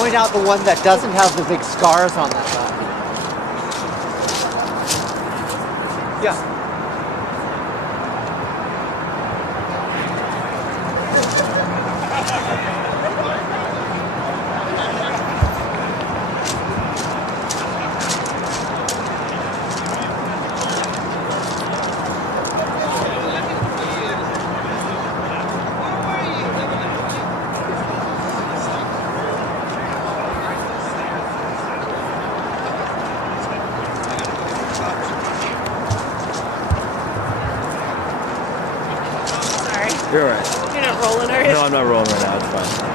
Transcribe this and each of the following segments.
Point out the one that doesn't have the big scars on that side. Yeah. You're all right. You're not rolling, are you? No, I'm not rolling right now. It's fine.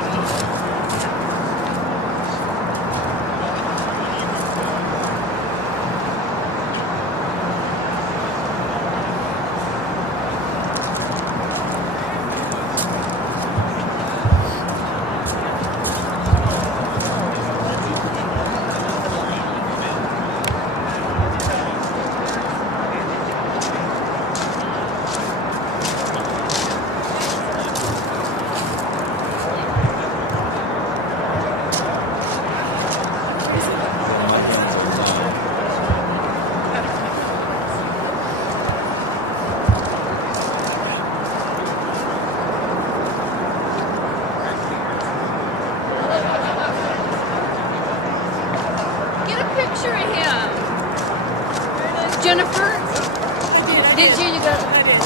Picture of him. Jennifer? Did you go? I did.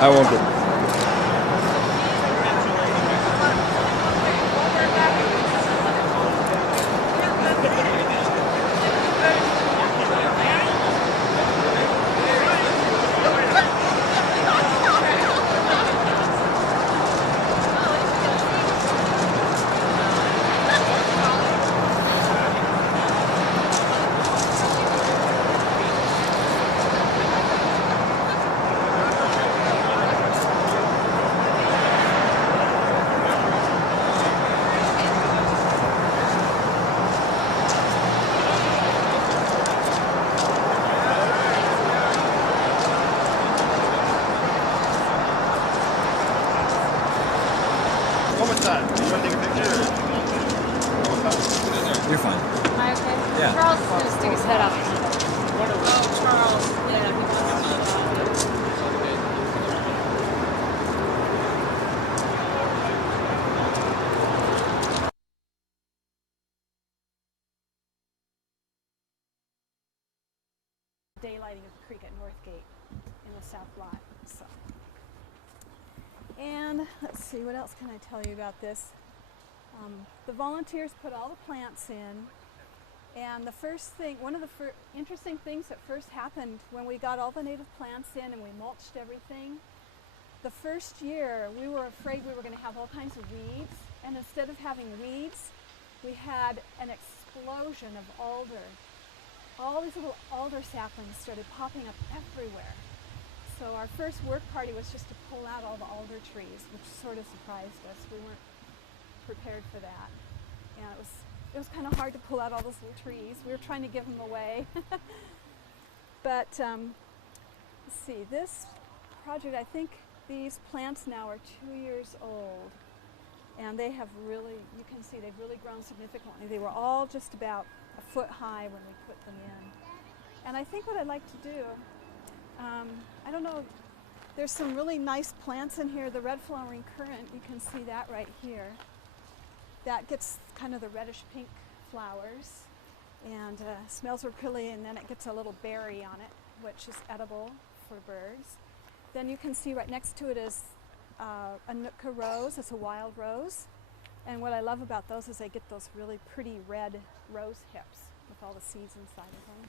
I won't do it. You're fine. Am I okay? Yeah. Charles is going to stick his head out. Oh, Charles. Yeah, he daylighting of the creek at Northgate in the south lot. So, and let's see, what else can I tell you about this? The volunteers put all the plants in, and the first thing, one of the interesting things that first happened when we got all the native plants in and we mulched everything, the first year we were afraid we were going to have all kinds of weeds, and instead of having weeds, we had an explosion of alder. All these little alder saplings started popping up everywhere. So our first work party was just to pull out all the alder trees, which sort of surprised us. We weren't prepared for that. Yeah, it was kind of hard to pull out all those little trees. We were trying to give them away. But let's see, this project, I think these plants now are 2 years old. And they have really, you can see they've really grown significantly. They were all just about a foot high when we put them in. And I think what I'd like to do, I don't know, there's some really nice plants in here. The red flowering currant, you can see that right here. That gets kind of the reddish pink flowers and smells real pretty, and then it gets a little berry on it, which is edible for birds. Then you can see right next to it is a Nootka rose. It's a wild rose. And what I love about those is they get those really pretty red rose hips with all the seeds inside of them.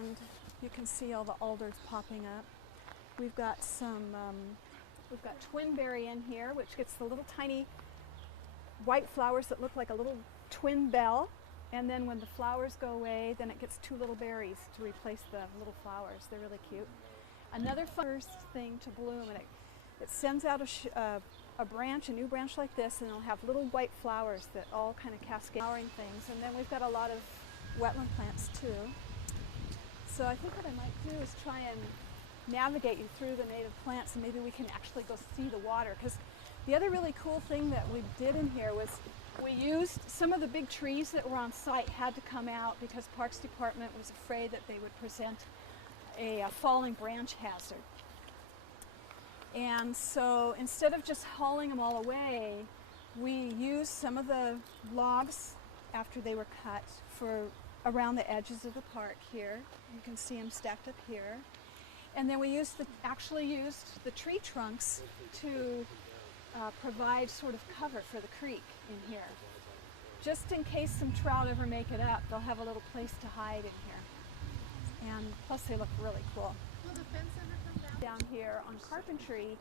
And you can see all the alders popping up. We've got we've got twinberry in here, which gets the little tiny white flowers that look like a little twin bell. And then when the flowers go away, then it gets two little berries to replace the little flowers. They're really cute. Another first thing to bloom, and it sends out a branch, a new branch like this, and it'll have little white flowers that all kind of cascade flowering things. And then we've got a lot of wetland plants too. So I think what I might do is try and navigate you through the native plants, and maybe we can actually go see the water. Because the other really cool thing that we did in here was we used some of the big trees that were on site had to come out because Parks Department was afraid that they would present a falling branch hazard. And so instead of just hauling them all away, we used some of the logs after they were cut for around the edges of the park here. You can see them stacked up here. And then we actually used the tree trunks to provide sort of cover for the creek in here. Just in case some trout ever make it up, they'll have a little place to hide in here. And plus they look really cool. Will the fence ever come Down here on carpentry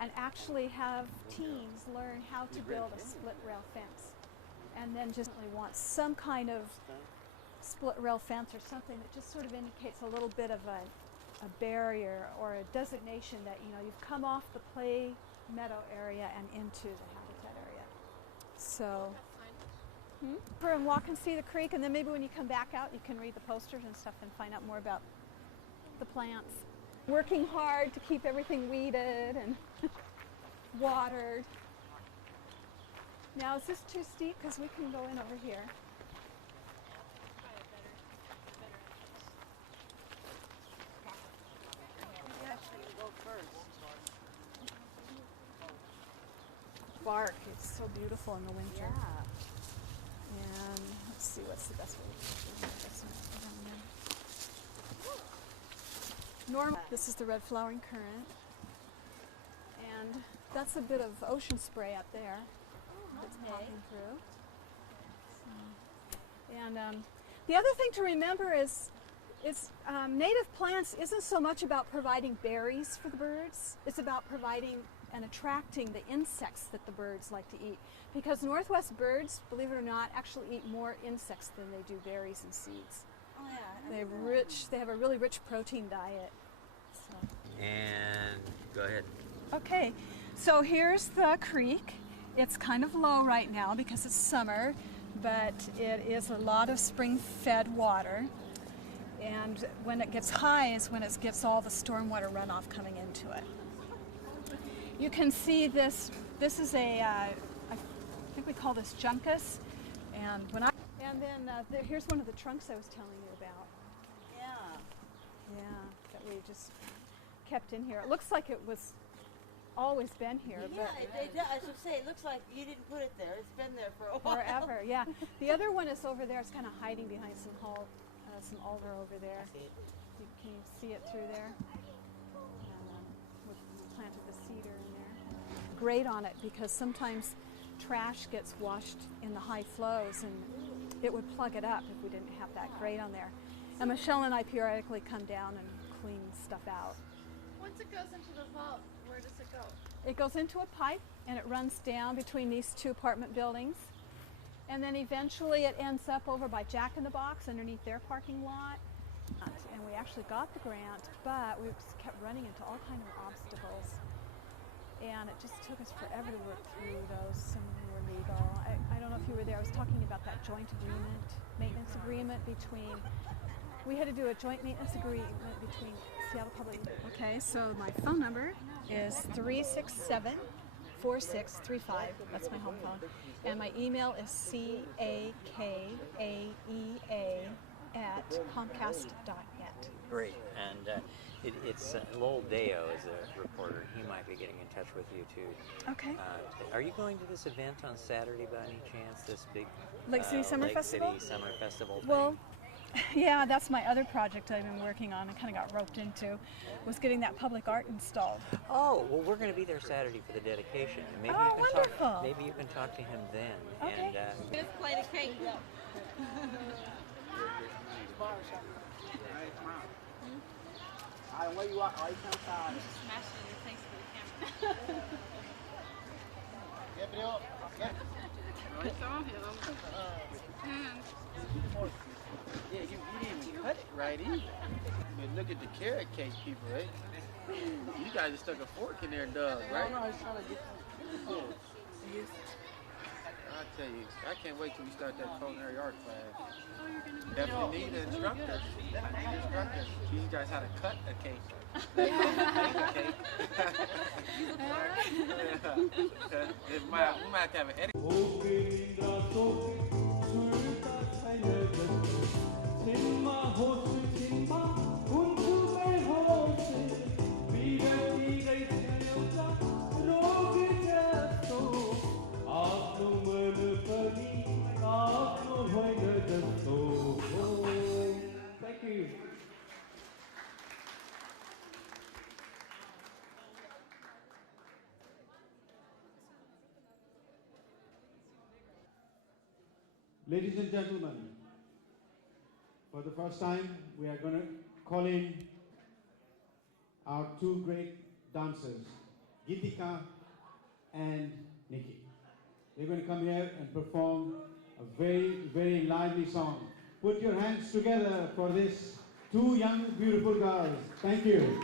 and actually have teens learn how to build a split rail fence. And then just want some kind of split rail fence or something that just sort of indicates a little bit of a barrier or a designation that, you know, you've come off the play meadow area and into the habitat area. So, and walk and see the creek, and then maybe when you come back out you can read the posters and stuff and find out more about the plants. Working hard to keep everything weeded and watered. Now is this too steep? Because we can go in over here. Bark, it's so beautiful in the winter. Yeah. And let's see, what's the best way to do this? Normal. This is the red flowering currant, and that's a bit of ocean spray up there that's popping through. So, and the other thing to remember is native plants isn't so much about providing berries for the birds. It's about providing and attracting the insects that the birds like to eat. Because Northwest birds, believe it or not, actually eat more insects than they do berries and seeds. Oh yeah. They have a really rich protein diet. So. And go ahead. Okay, so here's the creek. It's kind of low right now because it's summer, but it is a lot of spring-fed water. And when it gets high is when it gets all the stormwater runoff coming into it. you can see this. This is I think we call this junkus, and here's one of the trunks I was telling you about. Yeah, that we just kept in here. It looks like it was always been here. Yeah, it does. I was going to say, it looks like you didn't put it there. It's been there for a while. Forever, yeah. The other one is over there. It's kind of hiding behind some alder over there. Can you see it through there? We planted the cedar in there. Grate on it because sometimes trash gets washed in the high flows and it would plug it up if we didn't have that grate on there. And Michelle and I periodically come down and clean stuff out. Once it goes into the vault, where does it go? It goes into a pipe and it runs down between these two apartment buildings. And then eventually it ends up over by Jack in the Box underneath their parking lot. And we actually got the grant, but we just kept running into all kinds of obstacles. And it just took us forever to work through those. Some were legal. I don't know if you were there. I was talking about that joint agreement, maintenance agreement between, we had to do a joint maintenance agreement between Seattle Public. Okay, so my phone number is 367-4635. That's my home phone. And my email is cakaea@comcast.net. Great. And it's Lowell Deo is a reporter. He might be getting in touch with you too. Okay. Are you going to this event on Saturday by any chance? This big Lake City Summer Festival? Lake City Summer Festival thing? Well, yeah, that's my other project I've been working on and kind of got roped into, was getting that public art installed. Oh, well, we're going to be there Saturday for the dedication. And maybe Oh, you can wonderful. Maybe you can talk to him then. Okay. And, Just play the cake. Where you at? Right Smash it in your face for the camera. Yeah, you didn't even cut it right either. But look at the carrot cake people, right? You guys just stuck a fork in there, Doug, right? No, I was trying to get I tell you, I can't wait till we start that culinary art class. Definitely need an instructor. Teach you guys how to cut a cake. Make a cake. We might have to have an edit. Thank you. Ladies and gentlemen, for the first time, we are going to call in our two great dancers, Gitika and Nikki. They're going to come here and perform a very, very lively song. Put your hands together for this two young, beautiful girls. Thank you.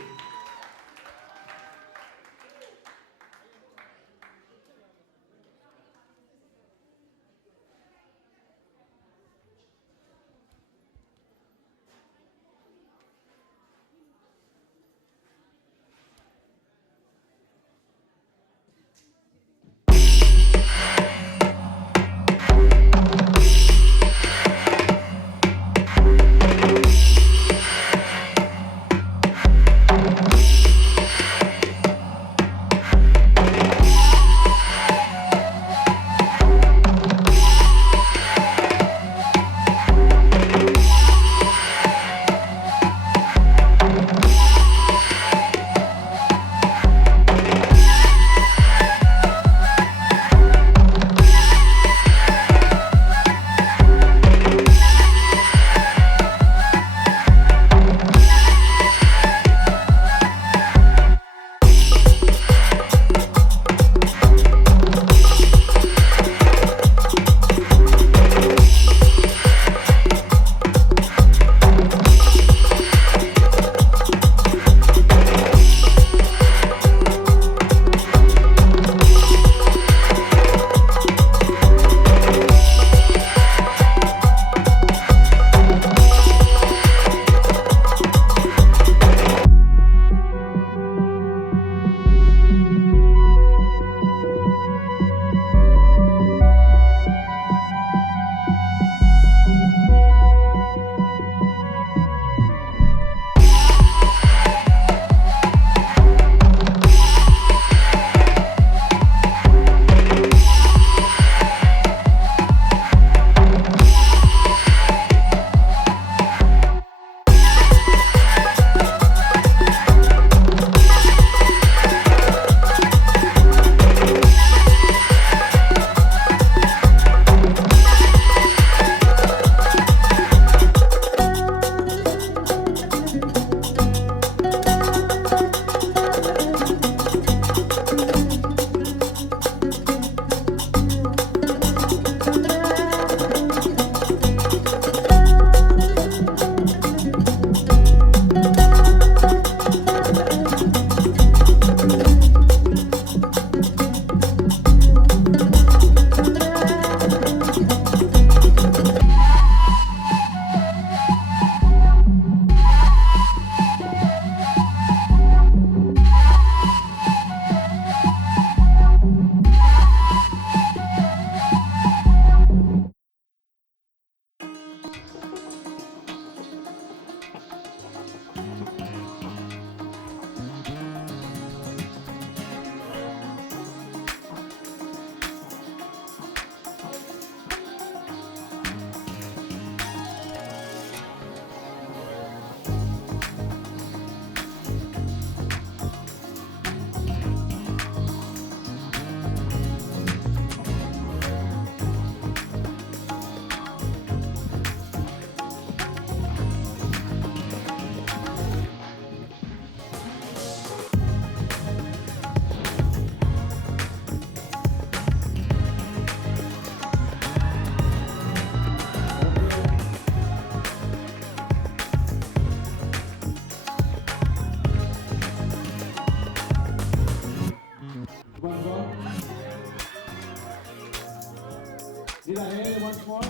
Did I hear it once more?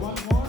Once more?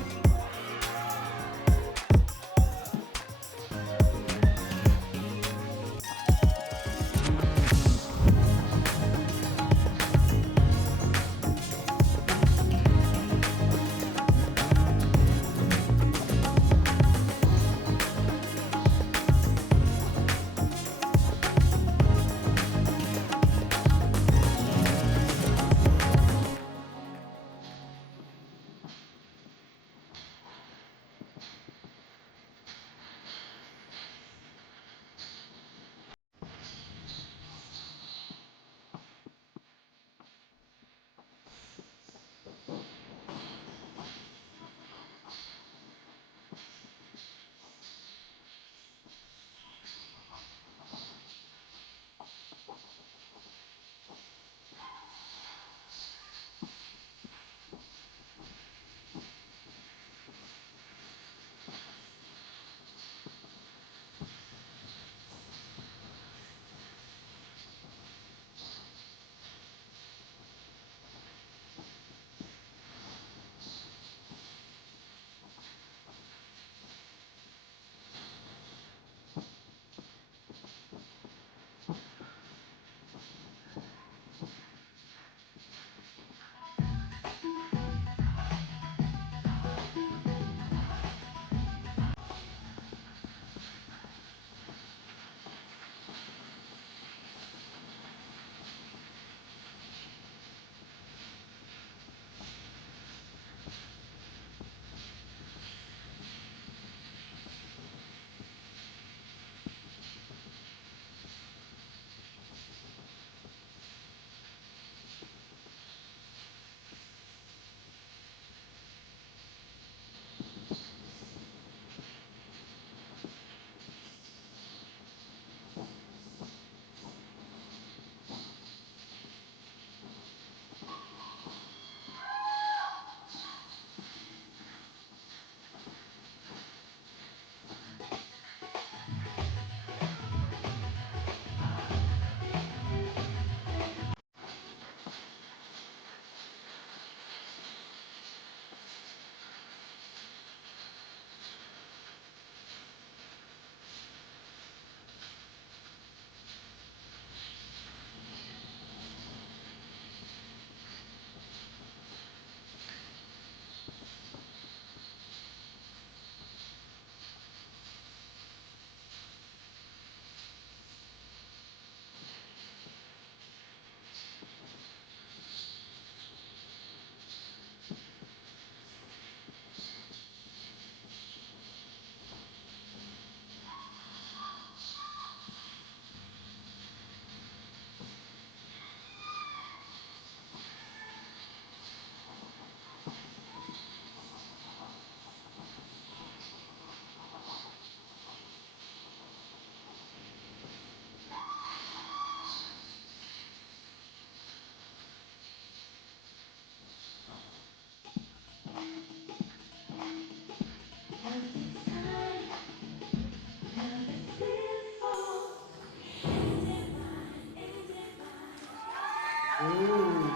Ooh,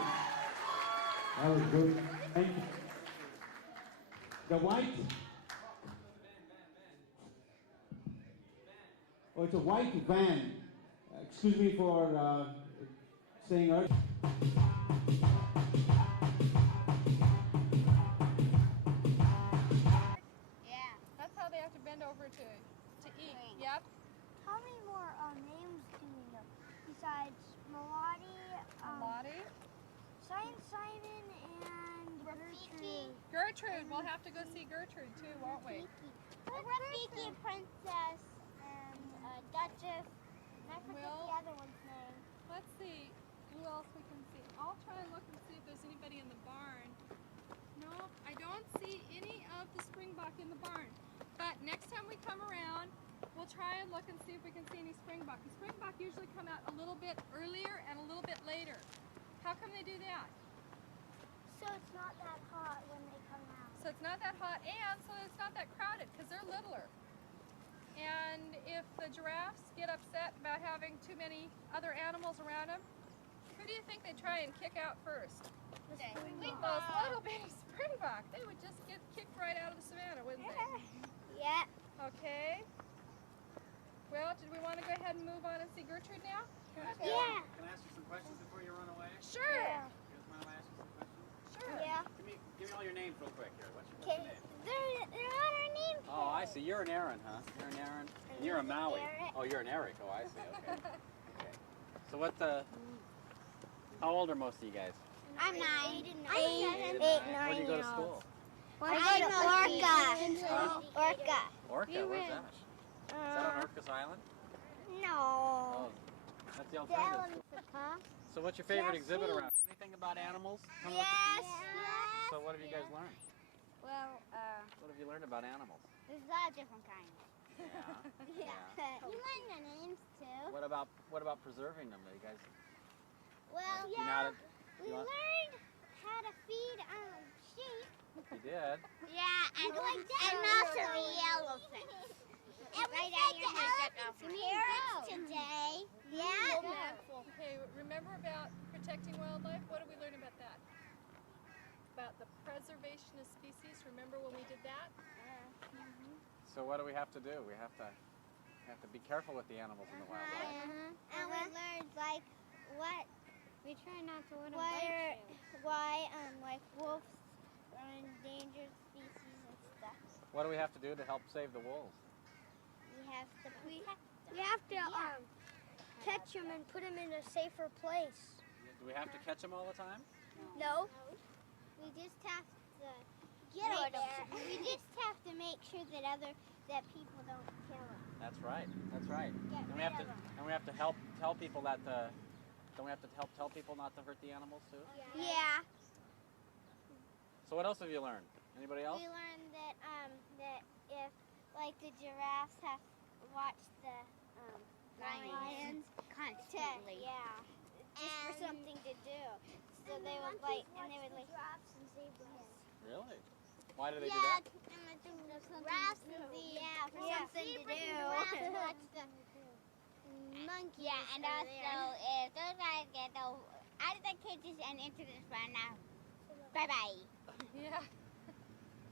that was good. Thank you. The white. Oh, it's a white van. Excuse me for saying earlier. Yeah. That's how they have to bend over to eat. Yep. How many more names do we know besides Melody, Lottie. Simon, and Gertrude? Gertrude. We'll have to go see Gertrude too, won't we? Rafiki, Princess, and Duchess. And I forget the other one's name. Let's see who else we can see. I'll try and look and see if there's anybody in the barn. No, I don't see any of the springbok in the barn. But next time we come around, we'll try and look and see if we can see any springbok. The springbok usually come out a little bit earlier and a little bit later. How come they do that? So it's not that hot when they come out. So it's not that hot, and so it's not that crowded because they're littler. And if the giraffes get upset about having too many other animals around them, who do you think they try and kick out first? Those little baby springbok. They would just get kicked right out of the savannah, wouldn't they? Yeah. Okay. Well, did we want to go ahead and move on and see Gertrude now? Yeah. Can I ask you some questions before you run away? Sure. Yeah. You guys mind if I ask you some questions? Sure. Yeah. Give me all your names real quick here. What's your Okay. name? They're on our name tag. Oh, I see. You're an Aaron, huh? You're an Aaron. And you're a Maui. Eric. Oh, you're an Eric. Oh, I see. Okay. Okay. So what? How old are most of you guys? I'm 9. Eight, 8, 9 Where do you go to years school? old. I go to Orca. Orca. Orca. Where's that? Is that on Orcas Island? No. Oh, that's the alternative. Huh? So what's your favorite Yes, exhibit please. around? Anything about animals? Yes. So what have you guys learned? Well, What have you learned about animals? there's a lot of different kinds. Yeah. Yeah. You learn the names too. What about preserving them? Are you guys? Well, You know how to, we learned how to feed sheep. you did. Yeah, and also the elephants. And we fed the elephants carrots today. Yeah. Okay, remember about protecting wildlife? What did we learn about that? About the preservation of species. Remember when we did that? So what do we have to do? We have to be careful with the animals in the wild. Right? And we learned like what We try not to let them why like wolves are endangered species and stuff. What do we have to do to help save the wolves? We have to protect them. We have to catch them and put them in a safer place. Do we have to catch them all the time? No. We just have to get over there. We just have to make sure that people don't kill them. That's right. That's right. Get And we rid have to of 'em. and we have to help tell people that don't we have to help tell people not to hurt the animals too? Yeah. So what else have you learned? Anybody else? We learned that if like the giraffes have watched the lions Constantly. just for something to do. So they would like giraffes and zebras. Really? Why do they do that? and the giraffes for something to do. Watch the monkeys. Yeah, and also if those guys get out of the cages and into the run now, bye-bye. Yeah.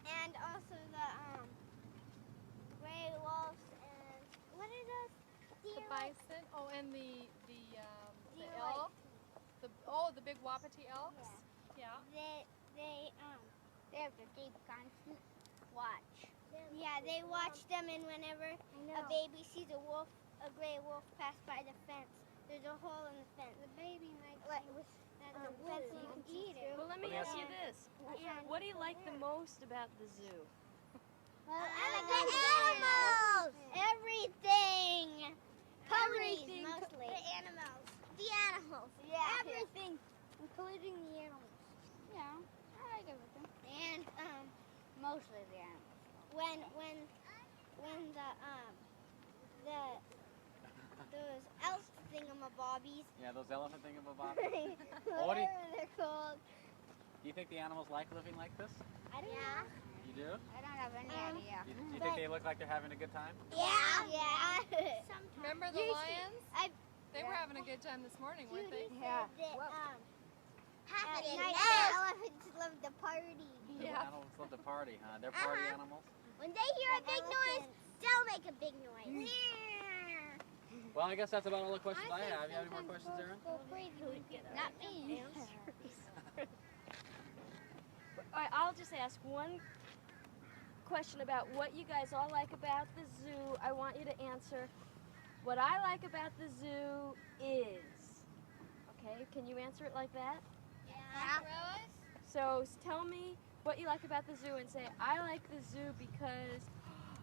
And also the gray wolves and what are those? The bison. Oh, and the Deer elk. The big wapiti elks. Yeah. They They have to keep constant watch. yeah, they watch them, and whenever a baby sees a gray wolf pass by the fence, there's a hole in the fence. The baby might fence you can eat it. Well, let me ask you this. What do you like the most about the zoo? The animals! Everything! Puppies, mostly. The animals. The animals. Yeah. Everything, including the animals. Yeah, I like everything. And Mostly the animals. when those elk thingamabobbies, Yeah, those elephant thingamabobs. whatever they're called. Do you think the animals like living like this? I don't know. You do? I don't have any idea. Do you think they look like they're having a good time? Yeah. Yeah. Remember the lions? They were having a good time this morning, weren't they? Yeah. At night, the elephants love to party. The animals love to party, huh? They're party animals? When they hear a big noise, they'll make a big noise. Well, I guess that's about all the questions I have. You have any more questions, Aaron? Not me. All right, I'll just ask one question about what you guys all like about the zoo. I want you to answer what I like about the zoo is. Okay, can you answer it like that? Yeah. So tell me what you like about the zoo and say, I like the zoo because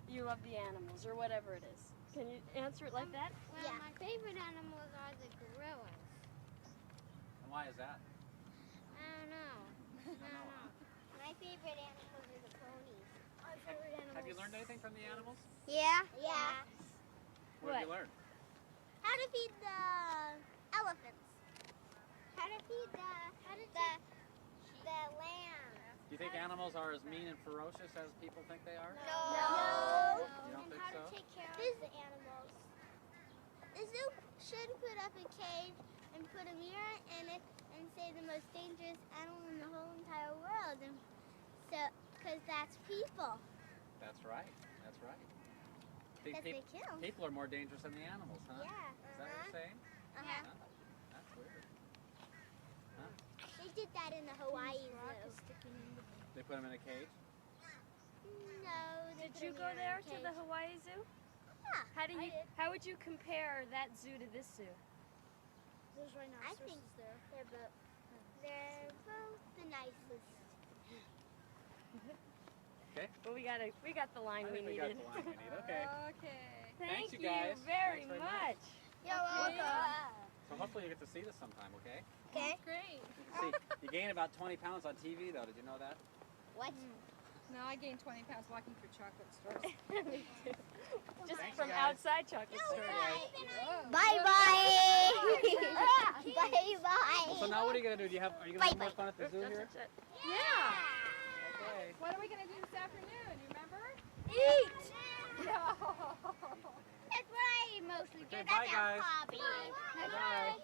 you love the animals or whatever it is. Can you answer it like that? Well, my favorite animals are the gorillas. And why is that? I don't know. My favorite animals are the ponies. Have you learned anything from the animals? Yeah. Yeah. What have you learned? How to feed the elephants. How to feed the lamb. Do you think animals are as mean and ferocious as people think they are? No. You don't And think how so? to take care of the animals. The zoo should put up a cage and put a mirror in it and say the most dangerous animal in the whole entire world. And so, because that's people. That's right. That's right. Because they kill. People are more dangerous than the animals, huh? Yeah. Is that what you're saying? Yeah. Oh, that's weird. Huh? They did that in the Hawaii Zoo. They put them in a cage? No. Did you go there to the Hawaii Zoo? Yeah. How would you compare that zoo to this zoo? There's rhinoceroses I think there. They're both the nicest. Okay. Well, we got the line we needed. We got the line we need. Okay. Okay. Thank Thanks, you guys. very Thanks very much. You're welcome. So hopefully you get to see this sometime, okay? Okay. Great. You can see, you gain about 20 pounds on TV, though. Did you know that? What? No, I gained 20 pounds walking through chocolate stores. Me too. Just Thanks, from guys. outside chocolate stores. Bye-bye. Bye-bye. So now what are you going to do? Are you going to have more fun at the zoo here? Yeah. Okay. What are we going to do this afternoon? You remember? Eat. No. That's what I mostly do. Okay, That's bye, our guys. hobby. Bye.